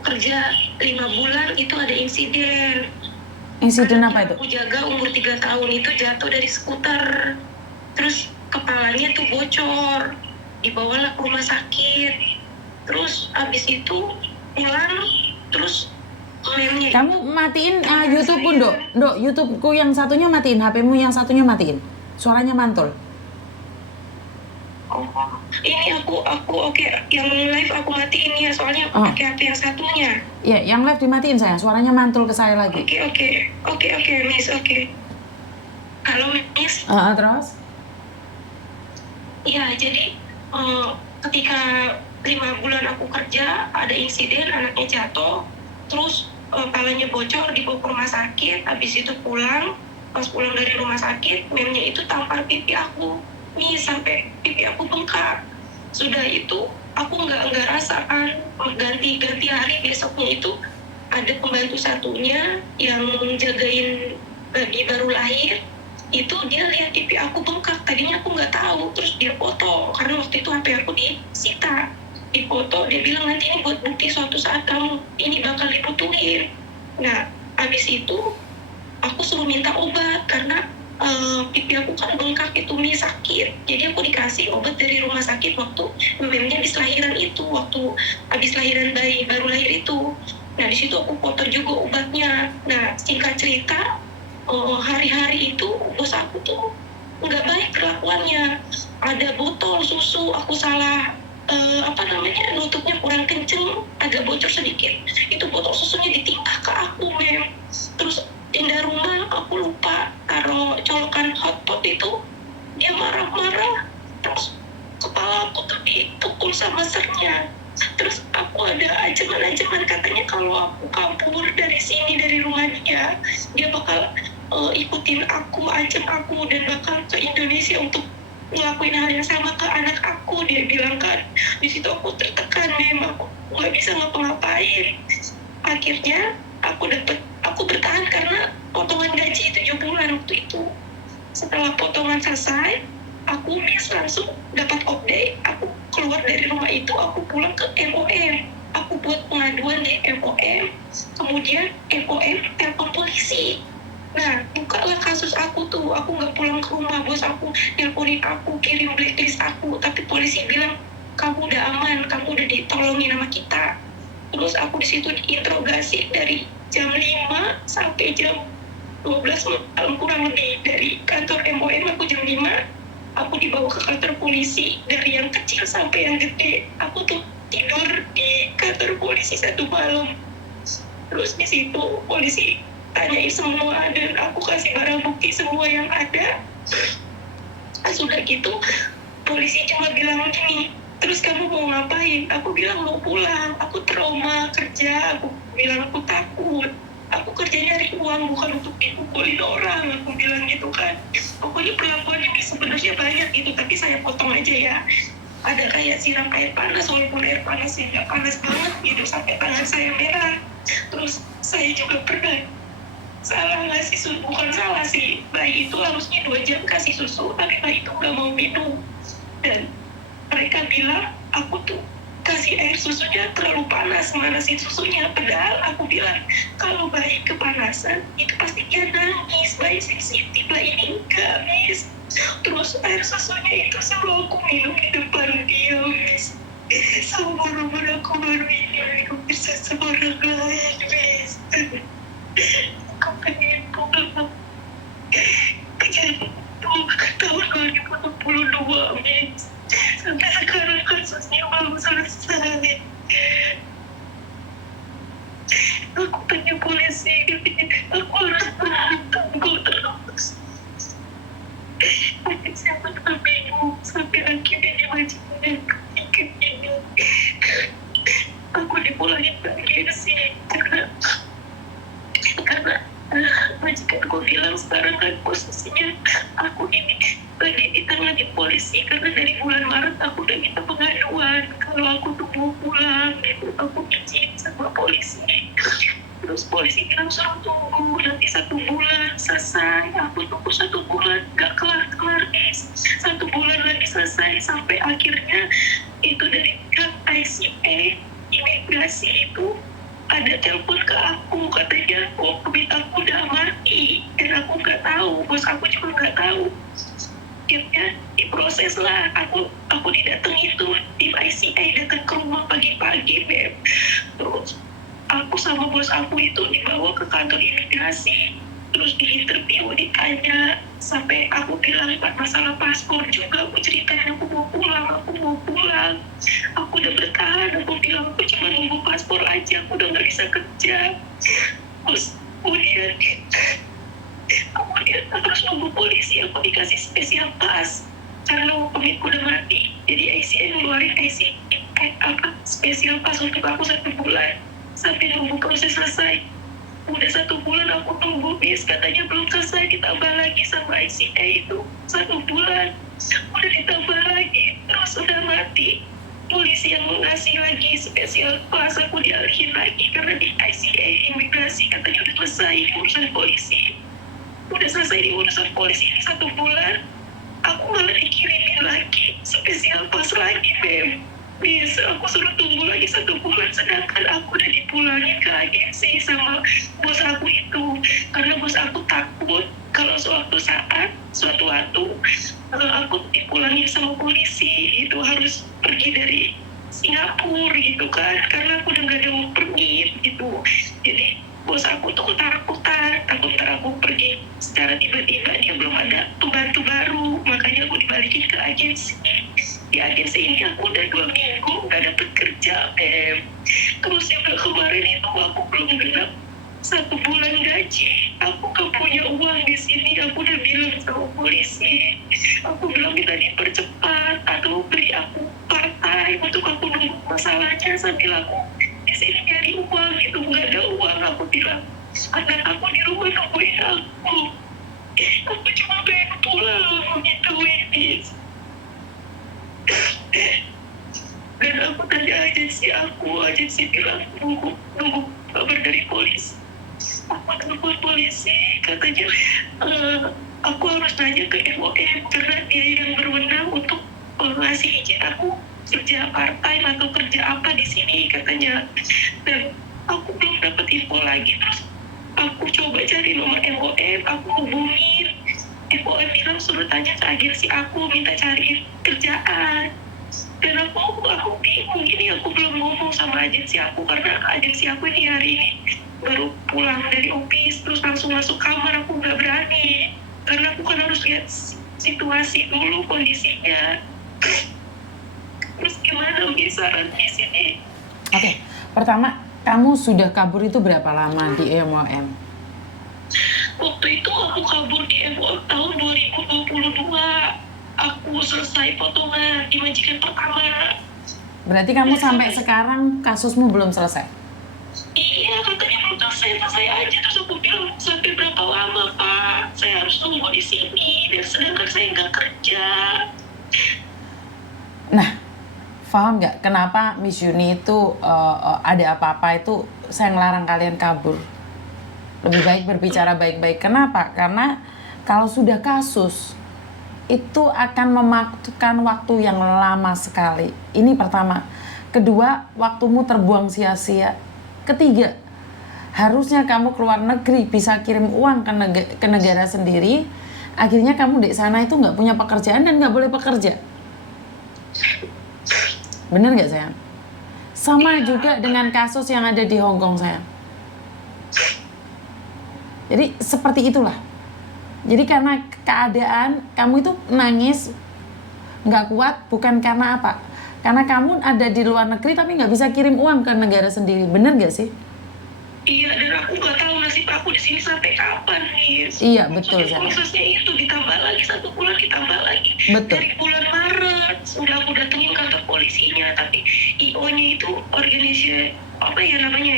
kerja 5 bulan itu ada insiden. Insiden apa itu? Aku jaga umur 3 tahun itu jatuh dari skuter. Terus kepalanya tuh bocor. Dibawalah ke rumah sakit. Terus abis itu pulang, terus memnya. Kamu matiin YouTube pun, Dok, YouTubeku yang satunya matiin, HP-mu yang satunya matiin. Suaranya mantul. Oh, ini aku oke, yang live aku matiin ya, soalnya aku pakai HP yang satunya. Iya, yang live dimatiin saya, suaranya mantul ke saya lagi. Oke, Miss, oke. Halo, Miss. Terus? Iya, jadi ketika 5 bulan aku kerja, ada insiden anaknya jatuh, terus kepalanya bocor, dibawa ke rumah sakit, habis itu pulang, pas pulang dari rumah sakit, memnya itu tampar pipi aku, nih sampai pipi aku bengkak. Sudah itu aku nggak rasakan, ganti hari besoknya itu ada pembantu satunya yang jagain bayi baru lahir, itu dia lihat pipi aku bengkak, tadinya aku nggak tahu, terus dia foto, karena waktu itu HP aku disita, dipoto, dia bilang nanti ini buat bukti suatu saat kamu ini bakal dibutuhin. Nah, habis itu aku suruh minta obat karena pipi aku kan bengkak itu sakit. Jadi aku dikasih obat dari rumah sakit waktu memangnya habis lahiran itu, waktu habis lahiran bayi baru lahir itu. Nah, di situ aku foto juga obatnya. Nah, singkat cerita, hari-hari itu bos aku tuh nggak baik perlakuannya. Ada botol susu aku salah nutupnya kurang kenceng, agak bocor sedikit, itu botol susunya ditimpah ke aku, Mem. Terus pindah rumah aku lupa taruh colokan hotpot itu, dia marah-marah, terus kepala aku tuh dipukul sama sernya. Terus aku ada ancaman katanya kalau aku kabur dari sini, dari rumah dia bakal ikutin aku, ancam aku, dan bakal ke Indonesia untuk ngelakuin hal yang sama ke anak aku, dia bilang kan. Di situ aku tertekan, memang aku nggak bisa ngapa-ngapain. Akhirnya aku bertahan karena potongan gaji 7 bulan waktu itu. Setelah potongan selesai, aku langsung dapat update, aku keluar dari rumah itu, aku pulang ke MOM. Aku buat pengaduan di MOM, kemudian MOM telepon polisi. Nah, bukalah kasus aku tuh, aku nggak pulang ke rumah, bos aku nelponin aku, kirim blacklist aku, tapi polisi bilang kamu udah aman, kamu udah ditolongin sama kita. Terus aku di situ diinterogasi dari jam 5 sampai jam 12 malam kurang lebih. Dari kantor MOM aku jam 5, aku dibawa ke kantor polisi, dari yang kecil sampai yang gede. Aku tuh tidur di kantor polisi 1 malam. Terus di situ polisi tanyain semua dan aku kasih barang bukti semua yang ada. Sudah gitu polisi cuma bilang gini, terus kamu mau ngapain? Aku bilang mau pulang, aku trauma kerja, aku bilang aku takut, aku kerja nyari uang bukan untuk dipukulin orang, aku bilang gitu kan. Pokoknya perlakuannya sebenarnya banyak gitu, tapi saya potong aja ya. Ada kayak siram air panas, walaupun air panasnya nggak panas banget gitu sampai tangan saya merah. Terus saya juga pernah salah ngasih susu, bukan salah sih, bayi itu harusnya 2 jam kasih susu, tapi bayi itu nggak mau minum. Dan mereka bilang aku tuh kasih air susunya terlalu panas, manasin susunya. Padahal aku bilang kalau bayi kepanasan itu pasti dia nangis, bayi sensitif, bayi ini enggak, Miss. Terus air susunya itu selalu aku minum di depan dia, Miss. Seumur-umur aku baru ini minum susu orang lain, Miss. Aku pengen pulang. Kejadian itu tahun 2022, Miss. Sampai sekarang kasusnya belum selesai. Aku tanya polisi, aku harus tunggu terus. Siapa tak bingung sampai akhirnya diwajibkan ini. Aku dipulangin lagi ke sini karena majikanku bilang sekarang kan posisinya aku ini lagi ditangani polisi, karena dari bulan Maret aku udah minta pengaduan kalau aku tuh mau pulang gitu. Aku izin sama polisi, terus polisi bilang suruh tunggu nanti 1 bulan selesai. Aku tunggu 1 bulan gak kelar-kelar, 1 bulan lagi selesai, sampai akhirnya itu dari pihak ICA imigrasi itu ada telepon ke aku, katanya komit aku udah mati, dan aku nggak tahu, bos aku juga nggak tahu. Akhirnya diproses lah, aku didatengin tuh tim ICA, datang ke rumah pagi-pagi, Beb. Terus aku sama bos aku itu dibawa ke kantor imigrasi, terus diinterview, ditanya, sampai aku bilang masalah paspor juga, aku ceritain aku mau pulang, aku udah bertahan, aku bilang aku cuma nunggu paspor aja, aku udah nggak bisa kerja. Terus kemudian aku terus nunggu polisi, aku dikasih spesial pas karena komitku udah mati, jadi ICA ngeluarin spesial pas untuk aku 1 bulan sampai nunggu proses selesai. Udah 1 bulan aku nunggu, bis katanya belum selesai, ditambah lagi sama ICA itu 1 bulan, udah ditambah lagi, terus udah mati. Polisi yang ngasih lagi spesial pas aku dialihin lagi karena di ICA imigrasi katanya udah selesai urusan polisi. Udah selesai di urusan polisi ini 1 bulan, aku malah dikirimin lagi spesial pas lagi, Beb. Bisa aku suruh tunggu lagi 1 bulan, sedangkan aku udah dipulangin ke agensi sama bos aku itu, karena bos aku takut kalau suatu waktu aku dipulangin sama polisi, itu harus pergi dari Singapura gitu kan, karena aku udah gak ada permit gitu. Jadi bos aku tuh ketakutan, takut ntar aku pergi secara tiba-tiba, dia belum ada pembantu baru, makanya aku dibalikin ke agensi. Di agensi ini aku udah 2 minggu gak dapet kerja, terus juga kemarin itu aku belum genap 1 bulan gaji, aku gak punya uang di sini. Aku udah bilang sama polisi, aku bilang minta dipercepat atau beri aku part-time untuk aku nunggu masalahnya sambil aku di sini nyari uang. Itu nggak ada uang, aku bilang anak aku di rumah nungguin aku cuma pengen pulang gitu ini. Dan aku tanya agensi bilang nunggu kabar dari polisi. Aku telepon polisi, katanya aku harus nanya ke MOM karena dia yang berwenang untuk ngasih izin aku kerja part-time atau kerja apa di sini katanya. Dan aku belum dapat info lagi. Terus aku coba cari nomor MOM, aku hubungin. MOM bilang suruh tanya ke agensi aku, minta cari kerjaan. Dan aku bingung gini, aku belum ngomong sama agensi aku karena agensi aku ini hari ini baru pulang dari office, terus langsung masuk kamar, aku nggak berani karena aku kan harus lihat situasi dulu kondisinya. Terus gimana saran di sini? Oke, pertama kamu sudah kabur itu berapa lama di MOM? Waktu itu aku kabur di MOM tahun 2022. Aku selesai potongan di majikan pertama. Berarti kamu sampai sekarang kasusmu belum selesai? Iya, katanya belum selesai aja. Terus aku bilang, sampai berapa lama Pak? Saya harus tunggu di sini, dan sedangkan saya nggak kerja. Nah, paham nggak kenapa Miss Yuni itu ada apa-apa itu saya ngelarang kalian kabur? Lebih baik berbicara baik-baik. Kenapa? Karena kalau sudah kasus itu akan memakan waktu yang lama sekali. Ini pertama. Kedua, waktumu terbuang sia-sia. Ketiga, harusnya kamu keluar negeri bisa kirim uang ke negara sendiri. Akhirnya kamu di sana itu nggak punya pekerjaan dan nggak boleh bekerja. Bener nggak sayang? Sama juga dengan kasus yang ada di Hong Kong sayang. Jadi seperti itulah. Jadi karena keadaan kamu itu nangis nggak kuat bukan karena apa? Karena kamu ada di luar negeri tapi nggak bisa kirim uang ke negara sendiri, bener nggak sih? Iya, dan aku nggak tahu nasib aku di sini sampai kapan nih. Iya betul. Prosesnya itu ditambah lagi 1 bulan, ditambah lagi. Betul. Dari bulan Maret udah aku datengin kantor polisinya, tapi IO-nya itu organisasi apa ya namanya,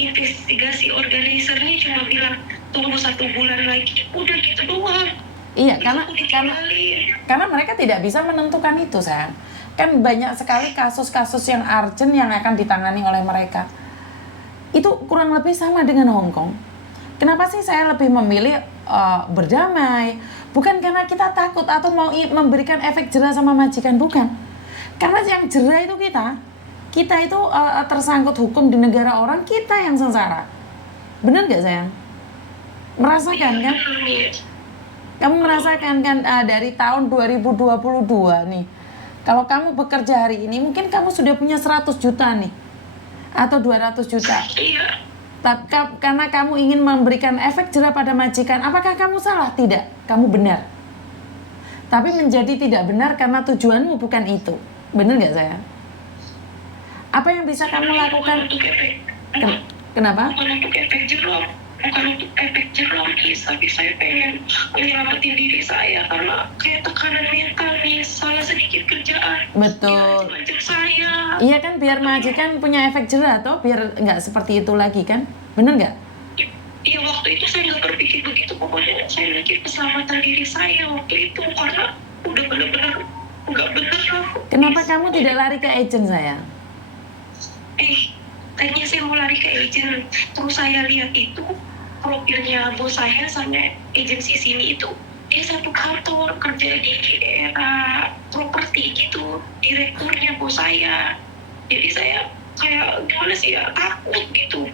investigasi organisernya cuma bilang tunggu 1 bulan lagi, udah gitu doang. Iya, karena mereka tidak bisa menentukan itu, sayang. Kan banyak sekali kasus-kasus yang urgent yang akan ditangani oleh mereka. Itu kurang lebih sama dengan Hong Kong. Kenapa sih saya lebih memilih berdamai? Bukan karena kita takut atau mau memberikan efek jerah sama majikan, bukan. Karena yang jerah itu kita kita itu tersangkut hukum di negara orang, kita yang sengsara. Bener nggak sayang? Merasakan kan? Kamu merasakan kan dari tahun 2022 nih. Kalau kamu bekerja hari ini, mungkin kamu sudah punya 100 juta nih. Atau 200 juta. Iya. Karena kamu ingin memberikan efek jerah pada majikan, apakah kamu salah? Tidak, kamu benar. Tapi menjadi tidak benar karena tujuanmu bukan itu. Benar nggak saya? Apa yang bisa kamu lakukan? Kenapa? Bukan untuk efek jerah, bukan untuk efek jerah, tapi saya pengen menyelamatin diri saya karena kayak tekanan mental nih, salah sedikit kerjaan. Betul. Macam saya. Iya kan, biar majikan punya efek jerah atau biar nggak seperti itu lagi kan? Bener nggak? Iya, waktu itu saya nggak berpikir begitu, pokoknya saya mikir keselamatan diri saya waktu itu karena udah benar-benar nggak benar. Kenapa kamu tidak lari ke agent saya? Tadinya saya mau lari ke agent, terus saya lihat itu profilnya bos saya sama agensi sini itu dia satu kantor kerja di daerah properti gitu, direkturnya bos saya. Jadi saya kayak gimana sih ya, takut gitu,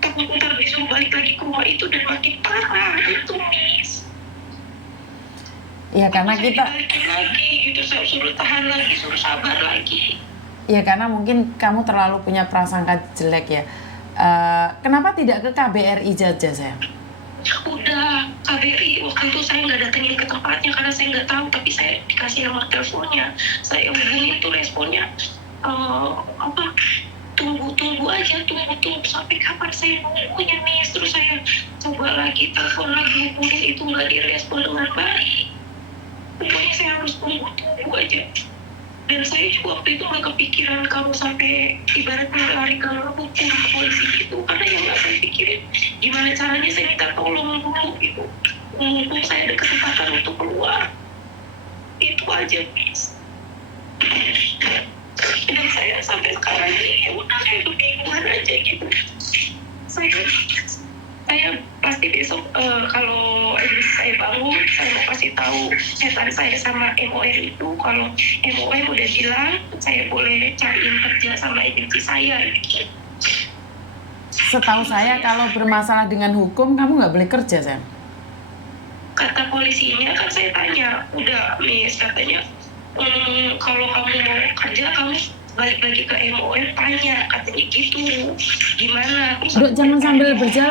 takut ntar disuruh balik lagi ke rumah itu dan makin parah gitu, Miss. Ya karena Saya kita dibalikin lagi gitu, saya suruh tahan lagi, suruh sabar lagi. ya karena mungkin kamu terlalu punya prasangka jelek ya. Kenapa tidak ke KBRI saja saya? Udah KBRI waktu itu saya nggak datengin ke tempatnya karena saya nggak tahu, tapi saya dikasih nomor teleponnya, saya hubungin tuh, responnya tunggu aja, tunggu sampai kapan saya nunggunya, Miss. Terus saya coba lagi telepon lagi, hubungin itu nggak direspon dengan baik. Pokoknya saya harus tunggu aja. Dan saya juga waktu itu nggak kepikiran kalau sampai ibaratnya lari ke hukum, ke polisi gitu, karena yang nggak saya pikirin gimana caranya saya minta tolong dulu gitu, mumpung saya ada kesempatan untuk keluar. Itu aja, Miss. Dan saya sampai sekarang ini ya udah kayak kebingungan aja gitu. Saya pasti besok kalau saya bangun, saya mau kasih tahu setan saya sama MOR itu kalau MOR udah bilang saya boleh cariin kerja sama agensi saya. Setahu saya kalau bermasalah dengan hukum kamu nggak boleh kerja, sayang. Kata polisinya kan, saya tanya, udah Miss, katanya kalau kamu mau kerja kamu balik lagi ke MOR, tanya katanya gitu, gimana. Dok, jangan sambil berjalan.